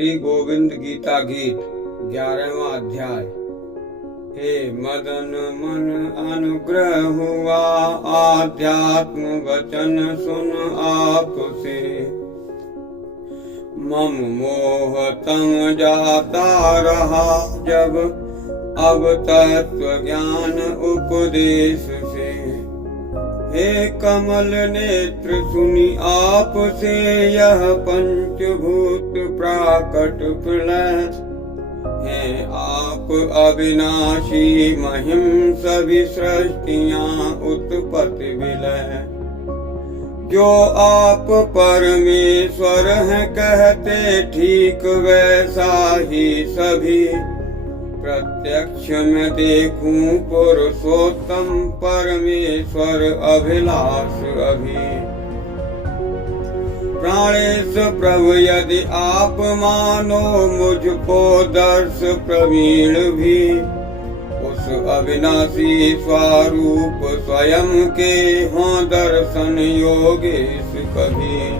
श्री गोविंद गीता गीत 11वां अध्याय। हे मदन मन अनुग्रह हुआ, आध्यात्म वचन सुन आपसे। मम मोह तम जाता रहा जब, अब तत्व ज्ञान उपदेश से। हे कमल नेत्र सुनी आपसे, यह पंचभूत प्राकट प्रलय है। आप अविनाशी महिम, सभी सृष्टियां उत्पत्ति विलय। जो आप परमेश्वर हैं कहते, ठीक वैसा ही सभी। प्रत्यक्ष में देखूं पुरुषोत्तम, परमेश्वर अभिलाष अभी। प्राणेश प्रभु यदि आप मानो, मुझको दर्श प्रवीण भी। उस अविनाशी स्वरूप स्वयं के हों दर्शन योगेश कभी।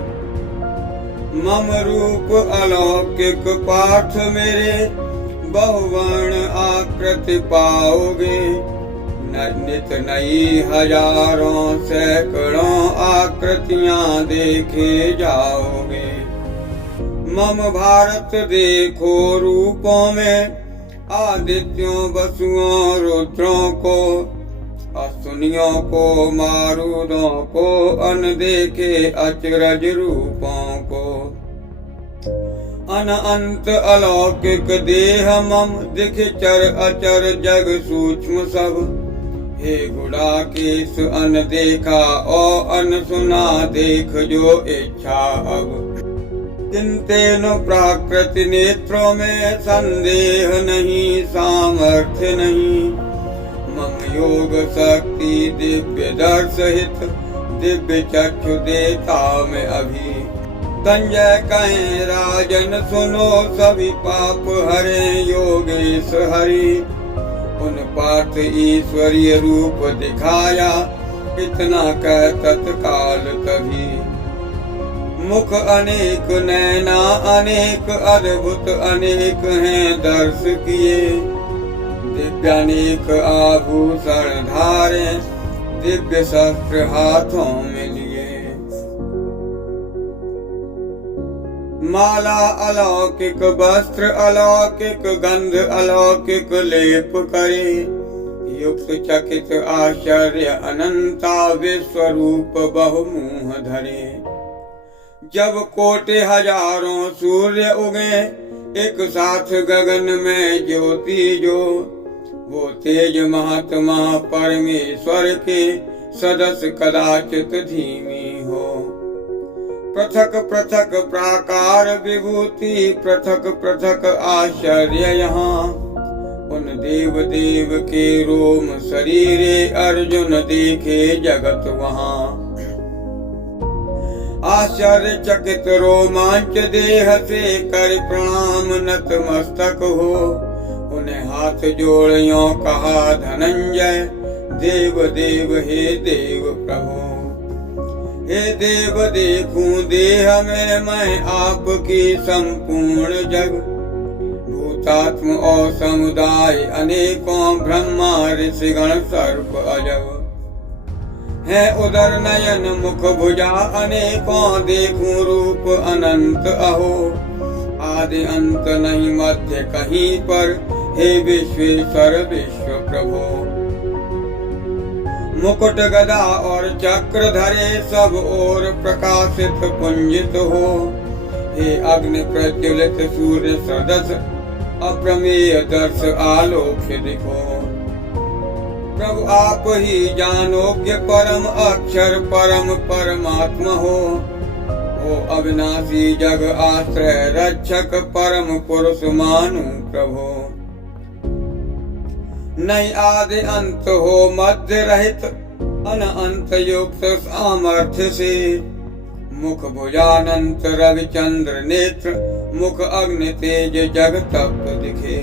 मम रूप अलौकिक पाठ मेरे, बहुवर्ण आकृति पाओगे। नित नई हजारों सैकड़ों आकृतियां देखे जाओगे। मम भारत देखो रूपों में, आदित्यों वसुओं रुद्रों को। असुनियों को मारुदों को, अनदेखे अचरज रूपों को। अनंत अलौकिक देह मम, दिख चर अचर जग सूक्ष्म सब। हे गुड़ाकेश अनदेखा और अनसुना, देख जो इच्छा अब। किंतेन प्राकृति नेत्रों में संदेह नहीं, सामर्थ्य नहीं। मम योग शक्ति दिव्य दर्शित, दिव्य चक्षु देता मैं अभी। संजय कहें राजन सुनो, सभी पाप हरे योगेश हरि। उन पार्थ ईश्वरीय रूप दिखाया, इतना कह तत्काल तभी। मुख अनेक नैना अनेक, अद्भुत अनेक हैं दर्श किए। दिव्यानेक आभूषण धारे, दिव्य शस्त्र हाथों में लिए। माला अलौकिक वस्त्र, अलौकिक गंध, अलौकिक लेप करे। युक्त चकित आश्चर्य अनंता, विश्वरूप बहुमुह धरे। जब कोटि हजारों सूर्य उगे, एक साथ गगन में ज्योति जो। वो तेज महात्मा परमेश्वर के, सदस्य कदाचित धीमी हो। पृथक पृथक प्राकार विभूति, पृथक पृथक आश्चर्य यहाँ। उन देव देव के रोम शरीरे, अर्जुन देखे जगत वहाँ। आश्चर्य चकित रोमांच देह से, कर प्रणाम नत मस्तक हो। उन्हें हाथ जोड़ियों कहा धनंजय, देव देव हे देव प्रभु। हे देव देखूं देह में मैं आपकी संपूर्ण जग। भूतात्म और समुदाय अनेकों, ब्रह्मा ऋषिगण सर्प अजब। है उदर नयन मुख भुजा अनेकों, देखूं रूप अनंत अहो। आदि अंत नहीं मध्य कहीं पर, हे विश्वेश्वर विश्व प्रभु। मुकुट गदा और चक्र धरे, सब ओर प्रकाशित पुंजित हो। हे अग्नि प्रज्वलित सूर्य सदस्य, अप्रमेय दर्श आलोक दिखो। प्रभु आप ही जानोग्य परम अक्षर, परम परमात्मा हो। ओ अविनाशी जग आश्रय रक्षक, परम पुरुष मानु प्रभु। नहीं आदि अंत हो मध्य रहित, अनंत युक्त सामर्थ्य से। मुख भुजानंत रविचंद्र नेत्र, मुख अग्नि तेज जग तप्त दिखे।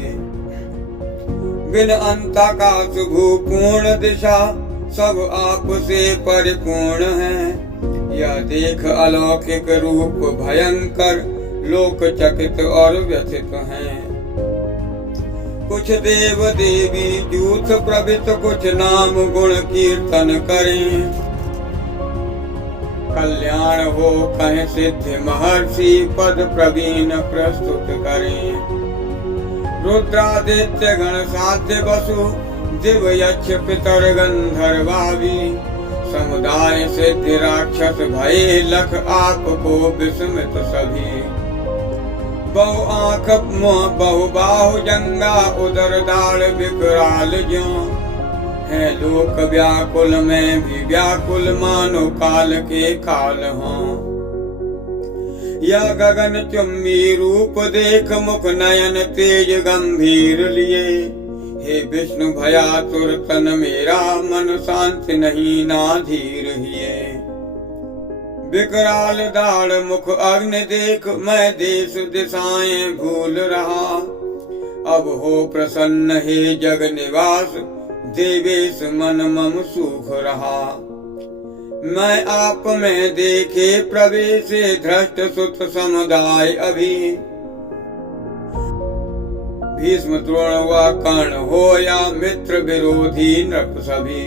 बिन अंताकाश भूपूर्ण दिशा, सब आप से परिपूर्ण है। यह देख अलौकिक रूप भयंकर, लोक चकित और व्यथित हैं। कुछ देव देवी जूथ प्रभित कुछ नाम गुण कीर्तन करें। कल्याण हो कहें सिद्ध महर्षि पद प्रवीण प्रस्तुत करें। रुद्रादित्य गण साध्य वसु दिव यक्ष पितर गंधर्वावी समुदाय सिद्धि राक्षस भये लख आपको विस्मित सभी। बहु आंख बहु बाहु जंगा उदर दाढ़ विकराल ज्यों है लोक व्याकुल में भी व्याकुल मानो काल के काल हों। यह गगन चुम्बी रूप देख मुख नयन तेज गंभीर लिए हे विष्णु भयातुर तन मेरा मन शांति नहीं ना धीर हिए। विकराल दाढ़ मुख अग्नि देख मैं देश दिशाएं भूल रहा। अब हो प्रसन्न हे जग निवास देवेश मन मम सुख रहा। मैं आप में देखे प्रवेश धृष्ट सुत समुदाय अभी। भीष्म द्रोण व कर्ण हो या मित्र विरोधी नृप सभी।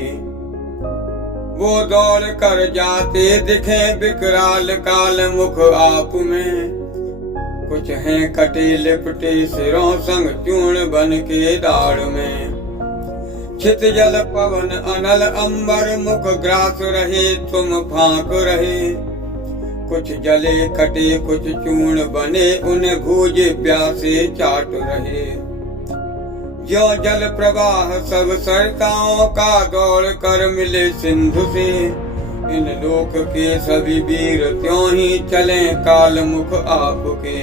वो दौड़ कर जाते दिखे विकराल काल मुख आप में। कुछ हैं कटे लिपटे सिरों संग चूर्ण बन के दाढ़ में। छित जल पवन अनल अंबर मुख ग्रास रहे तुम फांक रहे। कुछ जले कटे कुछ चूर्ण बने उन्हें भूजे प्यासे चाट रहे। जो जल प्रवाह सब सरताओं का दौड़ कर मिले सिंधु से। इन लोक के सभी वीर त्यों ही चले काल मुख आपके।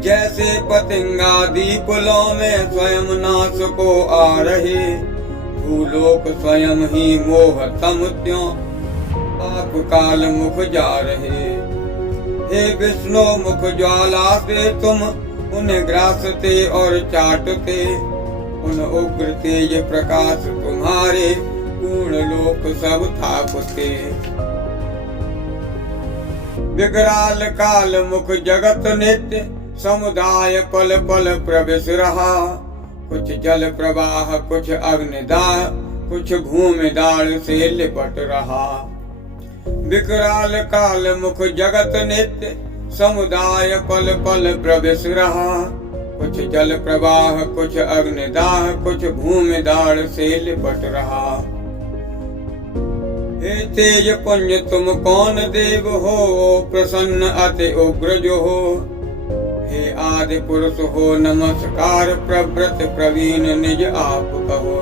जैसे पतंगादि पुलों में स्वयं नाश को आ रहे। भूलोक स्वयं ही मोह तम त्यों आप काल मुख जा रहे। हे विष्णु मुख ज्वाला से तुम उन्हें ग्रासते और चाटते। उन उग्र तेज प्रकाश तुम्हारे पूर्ण लोक सब थापते। विकराल काल मुख जगत नित्य समुदाय पल पल प्रवेश रहा। कुछ जल प्रवाह कुछ अग्निदाह कुछ भूमि दाढ़ से लिपट रहा। विकराल काल मुख जगत नित्य समुदाय पल पल प्रवेश रहा। कुछ जल प्रवाह कुछ अग्निदाह कुछ भूमि दाढ़ से लिपट रहा। हे तेज पुंज तुम कौन देव हो प्रसन्न अति उग्र जो हो। हे आदि पुरुष हो नमस्कार प्रवृत प्रवीण निज आप कहो।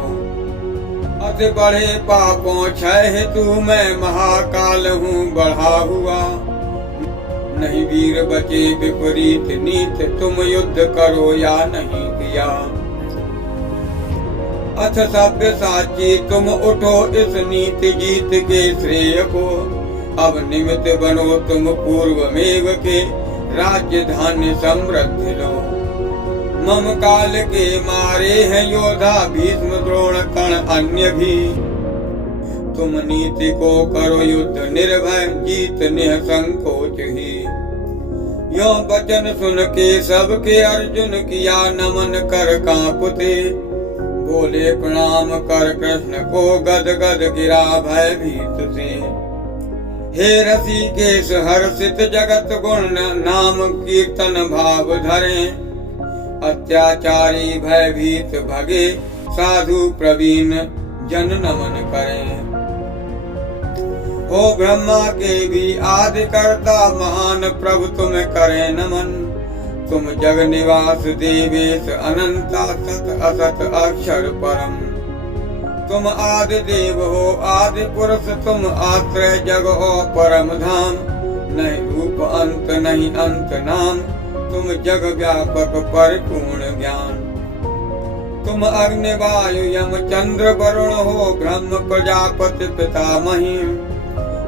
अति बड़े पापों क्षय हेतु मैं महाकाल हूँ बढ़ा हुआ। नहीं वीर बचे विपरीत नीत तुम युद्ध करो या नहीं किया। अथ सभ्य साची तुम उठो इस नीति जीत के श्रेय को। अब निमित्त बनो तुम पूर्वमेव के राज्य धान्य समृद्धि लो। मम काल के मारे हैं योद्धा भीष्म द्रोण कर्ण अन्य भी। तुम नीति को करो युद्ध निर्भय जीत निसंकोच ही। यो वचन सुन के सबके अर्जुन किया नमन कर कांपते। बोले प्रणाम कर कृष्ण को गद गद गिरा भयभीत से। हे ऋषिकेश हर्षित जगत गुण नाम कीर्तन भाव धरे। अत्याचारी भयभीत भगे साधु प्रवीण जन नमन करें। हो ब्रह्मा के भी आदि कर्ता महान प्रभु तुम करें नमन। तुम जग निवास देवेश अनंता सत असत अक्षर परम। तुम आदि देव हो आदि पुरुष तुम आश्रय जग हो परम धाम। नहीं रूप अंत नहीं अंत नाम तुम जग व्यापक परिपूर्ण ज्ञान। तुम अग्नि वायु यम चंद्र वरुण हो ब्रह्म प्रजापति पितामही।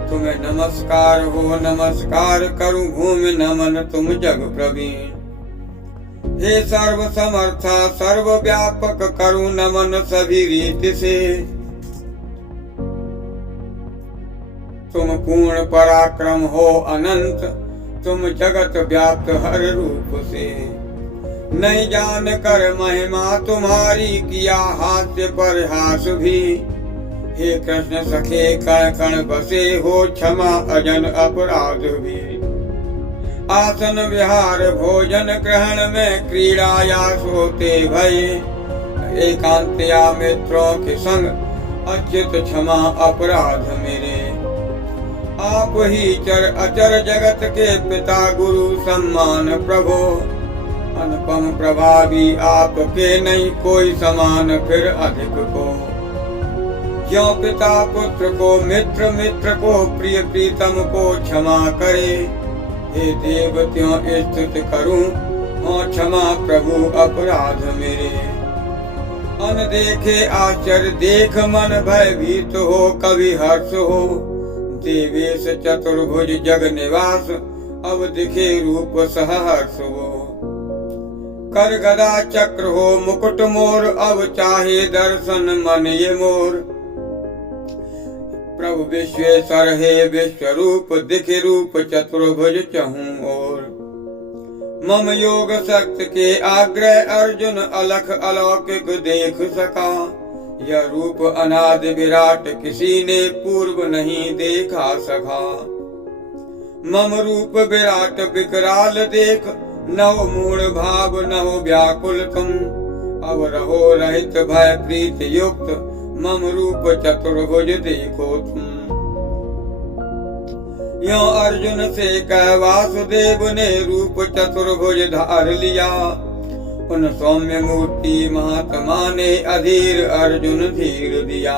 तुम्हें नमस्कार हो नमस्कार करूं भूमि नमन तुम जग प्रवीण। हे सर्व समर्था सर्व व्यापक करूं नमन सभी रीति से। तुम पूर्ण पराक्रम हो अनंत तुम जगत व्याप्त हर रूप से। नहीं जान कर महिमा तुम्हारी किया हास्य परिहास भी। हे कृष्ण सखे कण कण बसे हो क्षमा अजन अपराध भी। आसन विहार भोजन ग्रहण में क्रीड़ा या सोते भय। एकांतिया मित्रों के संग अच्युत क्षमा अपराध मेरे। आप ही चर अचर जगत के पिता गुरु सम्मान प्रभो। अनुपम प्रभावी आपके नहीं कोई समान फिर अधिक को। ज्यों पिता पुत्र को मित्र मित्र को प्रिय प्रीतम को क्षमा करे। हे देव त्यों स्तुति करूं हो क्षमा प्रभु अपराध मेरे। अनदेखे आश्चर्य देख मन भयभीत हो कभी हर्ष हो। देवेश चतुर्भुज जग निवास अब दिखे रूप सहर्ष हो। कर गदा चक्र हो मुकुट मोर अब चाहे दर्शन मन ये मोर। प्रभु विश्वेश्वर हे विश्व रूप दिखे रूप चतुर्भुज चहूं ओर। मम योग शक्ति के आग्रह अर्जुन अलख अलौकिक देख सका। यह रूप अनादि विराट किसी ने पूर्व नहीं देखा सका। मम रूप विराट विकराल देख नव मूढ़ भाव नव व्याकुल तुम। अब रहो रहित भय प्रीत युक्त मम रूप चतुर्भुज देखो तुम। यो अर्जुन से कह वासुदेव ने रूप चतुर्भुज धार लिया। उन सौम्य मूर्ति महात्मा ने अधीर अर्जुन धीर दिया।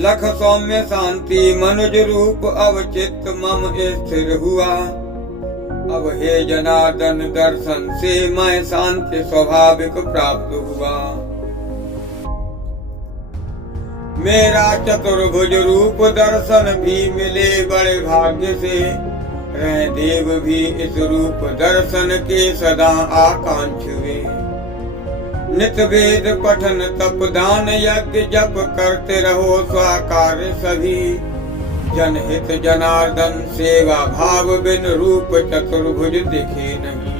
लख सौम्य शांति मनुज रूप अब चित्त मम स्थिर हुआ। अब हे जनार्दन दर्शन से मैं शांति स्वाभाविक प्राप्त हुआ। मेरा चतुर्भुज रूप दर्शन भी मिले बड़े भाग्य से। रह देव भी इस रूप दर्शन के सदा आकांक्ष वे। नित वेद पठन तप दान यज्ञ जप करते रहो स्वाकार्य सभी। जनहित जनार्दन सेवा भाव बिन रूप चतुर्भुज दिखे नहीं।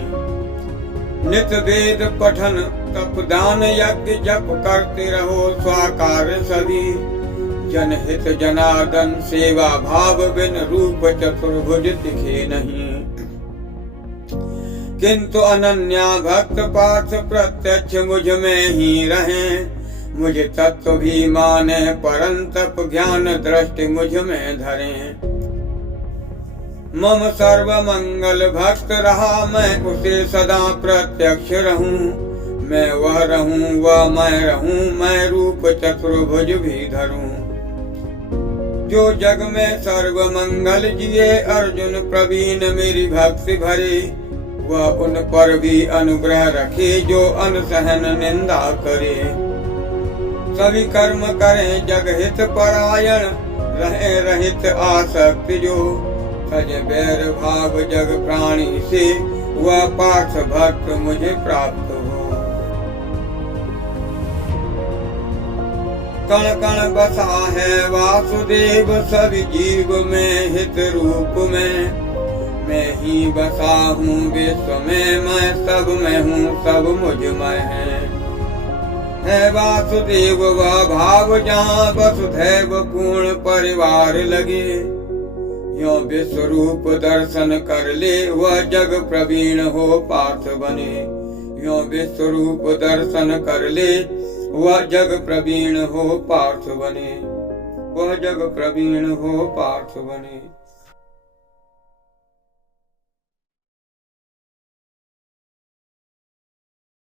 नित वेद पठन तप दान यज्ञ जप करते रहो स्वाकार्य सभी। जनहित जनार्दन सेवा भाव बिन रूप चतुर्भुज दिखे नहीं। किंतु अनन्या भक्त पार्थ प्रत्यक्ष मुझ में ही रहे। मुझे तत्व भी माने परंतप ज्ञान दृष्टि मुझ में धरे। मम सर्व मंगल भक्त रहा मैं उसे सदा प्रत्यक्ष रहूं। मैं वह रहूं वह मैं रहूं मैं रूप चतुर्भुज भी धरूं। जो जग में सर्व मंगल जिए अर्जुन प्रवीण मेरी भक्ति भरे। वह उन पर भी अनुग्रह रखे जो अनसहन निंदा करे। सभी कर्म करें जग हित परायण रहे रहित आसक्ति जो। सज बैर भाव जग प्राणी से वह पार्थ भक्त मुझे प्राप्त हो। कण कण बसा है वासुदेव सभी जीव में हित रूप में। मैं ही बसा हूँ विश्व में मैं सब में हूँ सब मुझ में है वासुदेव वह भाव जहाँ वसुधैव पूर्ण परिवार लगे। यो विश्व रूप दर्शन कर ले वह जग प्रवीण हो पार्थ बने। यो विश्व रूप दर्शन कर ले वह जग प्रवीण हो पार्थ बने। वह जग प्रवीण हो पार्थ बने।